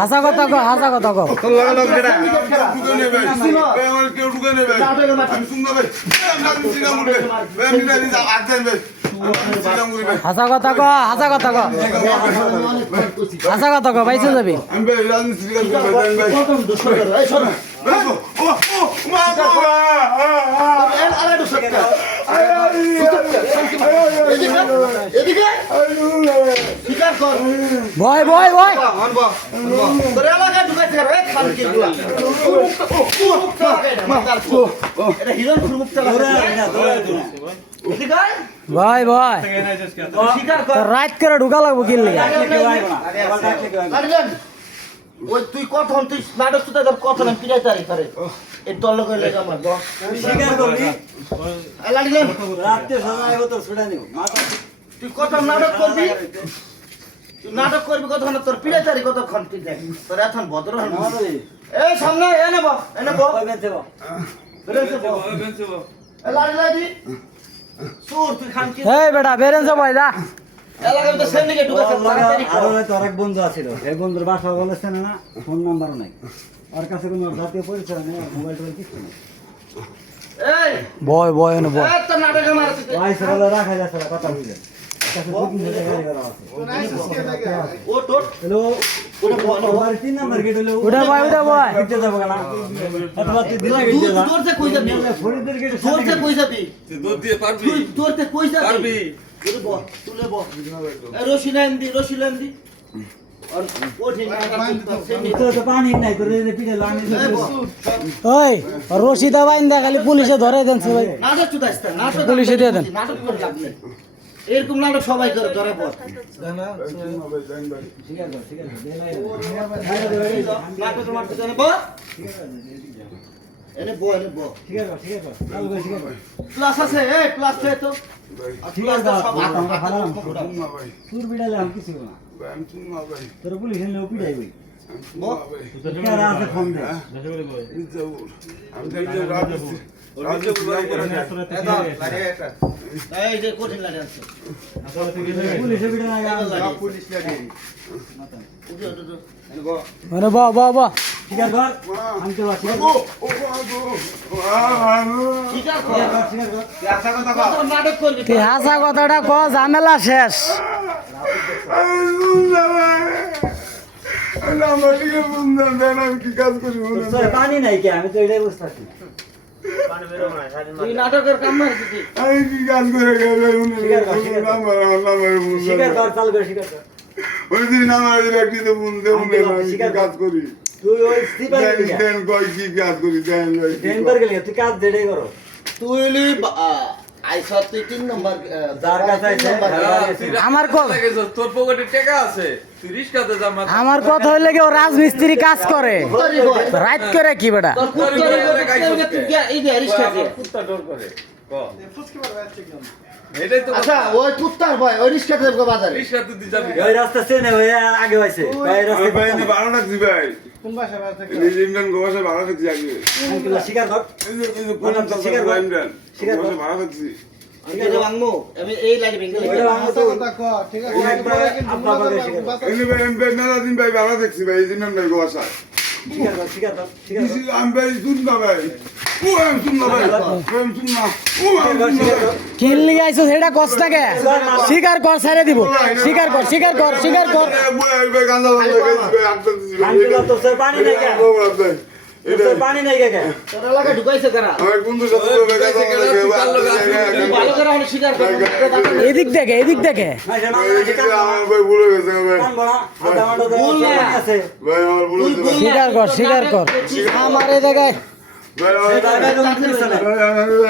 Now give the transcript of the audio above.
হাসা কথা কো হাসা কথা কো তোর লাগা লোক কেডা ঢুকে নেবে ভাই আমার কেউ ঢুকে নেবে আমি শুননা ভাই আমি সিগাম উঠবে ভাই আমি না দিই আট দেন ভাই সিগাম উঠবে হাসা কথা কো হাসা কথা কো হাসা কথা কো বাইচে যাবি আমি ভাই রাজনীতি সিগাম উঠবে ভাই কত দুঃখর এই শোন ও মা বাবা এর আলাদা সত্তা এদিকে স্বীকার কর বয় বয় বয় মানবো তোর এলাকায় ঢুকাইছে রে খানকি গুলা এটা হিরণ মুক্ত এদিকে বয় বয় স্বীকার কর রাত করে ঢুকা লাগবো কিল লাগা ওই তুই কথা তুই নাটক তুই তোর কথা না পিড়াই তারি করে এই তোর লোকের লেগে আমার বস স্বীকার করবি লাড়িলেন রাতে সবাই হতো ছুড়া নিও মাথা তুই কত নাটক করবি তুই নাটক করবি কতক্ষণ তোর পিড়াই তারি কতক্ষণ তুই দেখ তোর এখন ভদ্র হন এই সামনে এনে বো ওই বেঁচে বো লাড়ি লাড়ি সুর তুই খান কি এই বেটা বেরেন সব যা এলাকায় তো সেন্ডিকেট ঢুকাছে তাড়াতাড়ি আরো তোর এক বন্ধু আছিল সেই বন্ধুর বাসা বলেছে না ফোন নাম্বারও নাই ওর কাছে কোনো জাতীয় পরিচয় নেই মোবাইল টোবাইল কিছু নেই এই বয় বয় না বয় এত নাটক মার তুই ওই সরলে রাখা যাচ্ছে না কথা বুঝে কাছে বুকিং হয়ে গাড়ি করা আছে ও তোর হ্যালো ওটা বল ওর তিন নাম্বার গেট হলো উঠা বয় উঠা বয় গেটে যাব কেন অথবা তুই দিলা গেটে যা তোর তে কই যাবি ফরিদের গেটে তোর তে কই যাবি তুই দুধ দিয়ে পারবি তুই তোর তে কই যাবি পারবি তুলে বল তুলে বল রশি লাইন দি আর ওঠে না তো পানি নাই তোর এই পিঠে লানি ওই রশিদা বাইন্দা খালি পুলিশে ধরে দেন ভাই নাটক চুদাইস্তা নাটক পুলিশে দিয়ে দেন। নাটক করে লাভ নেই এরকম নাটক সবাই করে ধরে বল নাটক মারতে জানে বল এনে বল ঠিক আছে ঠিক আছে চালু করে ঠিক আছে ক্লাস আছে এই ক্লাস আছে তো ঠিক আছে আমরা হারাম শুননা ভাই তোর বিড়ালে আমি কিছু না ভাই আমি শুননা ভাই তোর পুলিশ এনে পিড়াই বই আমি শুননা ভাই কারা আছে ফোন দে আমি দেখতে রাজনীতি রাজনীতি এই যে কঠিন লাগে আছে পুলিশে বিড়া না পুলিশ লাগে মানে ব ব ব ঠিক আছে ধর আমি তো আছি ঠিক আছে ঠিক আছে কত নাটক করবি তুই হাসা কথাটা ক ঝামেলা শেষ কি কাজ করি তোর পানি নাই কে আমি তো এটাই বুঝতে পারছি না তুই নাটকের কাম মারছিস তুই আমি কি কাজ করে শিকার কর চালু করে শিকার কর ওই দিন আমার একটি তো বলতে কাজ করি তুই ওই স্টিপার দেন কয় কি কাজ করি দেন ভাই ডেনভার গেলি তুই কাজ দেড়াই করো তুই আইসা তুই 3 নম্বর যার কাছে আছে আমার কথা তোর পকেটে টাকা আছে তুই রিস্কাতে যা মাথা আমার কথা হইলে কি ও রাজমিস্ত্রি কাজ করে রাত করে কি বেটা তোর কুত্তার তুই এই যে রিস্কা দিয়ে কুত্তা ডর করে ক এটাই তো আচ্ছা ওই কুত্তার ভয় ওই রিস্কা দিয়ে বাজারে রিস্কা তুই যাবি ওই রাস্তা চেনে ওই আগে হইছে ওই রাস্তা ভাই এনে ভাড়া রাখছি ভাই কোন ভাষা থেকে ইমরান গোবাসে ভাড়া রাখছি আগে শিকার কর এই যে কোন শিকার কর। ইমরান শিকার কর। গোবাসে ভাড়া রাখছি আমি যে ভাঙমু আমি এই লাগে ভেঙে ওইটা ভাঙো তো আপনার বাগে শিকার কর এনে ভাই আমি মেলা দিন ভাই ভাড়া দেখছি ভাই ইমরান ভাই গোবাসা শিকার কর শিকার কর শিকার কর আমি ভাই শুননা ভাই ও আমি শুননা ভাই আমি শুননা ও আমি শুননা কিল নিয়ে আইছো সেটা কষ্টকে স্বীকার কর ছেড়ে দিব স্বীকার কর স্বীকার কর স্বীকার কর ভাই গান্দা ভাই আটটা আঙ্কেল তো স্যার পানি নাই কে তোর পানি নাই কে তোর এলাকা ঢুকাইছে কারা আমার বন্ধু সাথে ভালো করে হলো স্বীকার কর এদিক দেখে এদিক দেখে আমার ভাই ভুলে গেছে ভাই কান বড়া আধা ঘন্টা ভুল না। আছে ভাই আমার ভুলে গেছে স্বীকার কর স্বীকার কর আমার এই জায়গায় ভাই ভাই ভাই তুমি কিছু না ভাই